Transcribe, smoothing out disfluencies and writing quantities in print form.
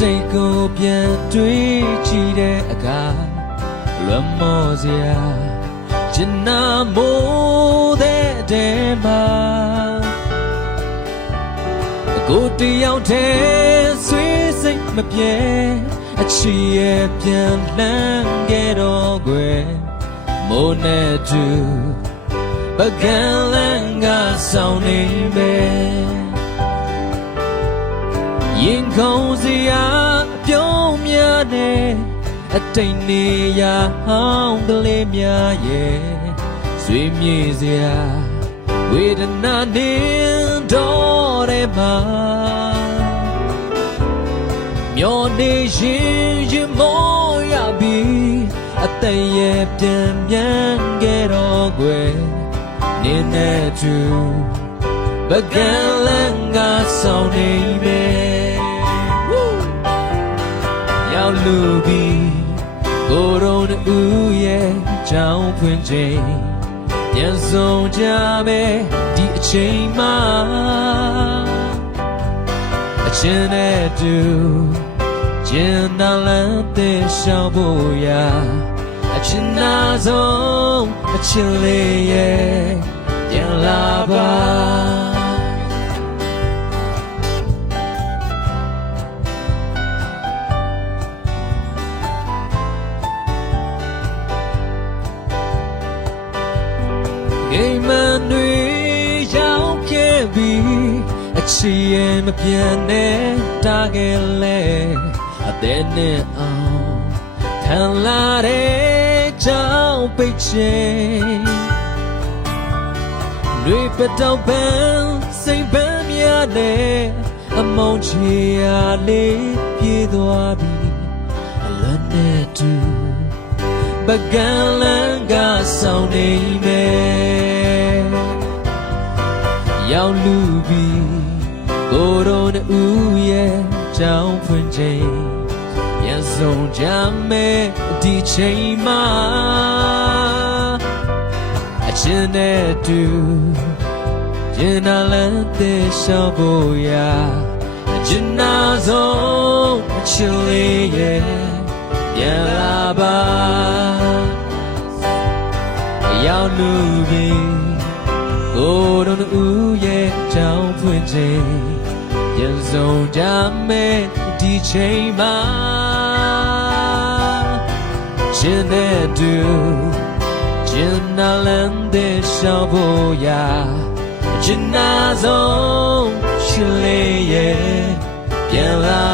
တိတ်ကိုပြန်တွေးကြည့်တဲ့အခါလွန်မောစရာချင်နာမိုးတဲ့တဲမှာကိုတယောက်တည်းဆွေးစိတ်မပြေအချီရဲ့ပြန်လှမ်းခဲ့တော့ကွယ်မိုးနဲ့တူပကံလန်းကဆောင်နေမယ်ရင်ခုန်စရာပြုံးများနဲ့အတိတ်နေရာဟောင်းကလေးများရဲ့ဆွေးမြေ့စရာဝေဒနာနေတော့တဲ့မှာမျောနေရင်ရင်မောရပြီးအသက်ရဲ့ပြန်ပြန်ခဲ့တော့ကွယ်နေနဲ့တူပကံလန်းကဆောင်နေမယ်ရောက်လူပြီးကိုယ်တော်ဦးရဲ့ကြောင်းဖွင့်ချိန်ပြန်ဆုံးကြမယ်ဒီအချိန်မှာအချင်းနဲ့တူကျင်နာလန်းတဲ့ရှောင်းဖို့ရာအချင်းနာဆုံးအချင်းလေးရဲ့ပြန်လာပါဂိမ်းမန်တွေရောက်ခဲ့ပြီးအချီရဲ့မပြန်နဲ့တားခဲ့လဲအသက်နဲ့အောင်ထန်လာတဲ့ကြောင်ပိတ်ချင်းတွေပတောက်ပန်းစိတ်ပန်းများနဲ့အမောင်ချီရာလေးပြေးသွားပြီးအလတ်နဲ့တူပကံလန်းကဆောင်နေမယ်ရောက်လူပြီးကိုယ်တော်ဦးရဲ့ကြောင်းဖွင့်ချိန်ပြန်ဆုံးကြမယ်ဒီချိန်မှာအချင်းနဲ့တူကျင်နာလန်းတဲ့ရှောင်းဖို့ရာအကျဉ်းနာဆုံးအချင်းလေးရဲ့ပြန်လာပါရောက်လူပြီးကိုယ်တော်ဦးရဲ့ကြောင်းဖွင့်ချိန်ပြန်ဆုံးကြမယ်ဒီချိန်မှာကျင်တဲ့တူကျင်နာလန်းတဲ့ရှောင်းဖို့ရာအကျဉ်းနာဆုံးရှင်လေးရဲ့ပြန်လာ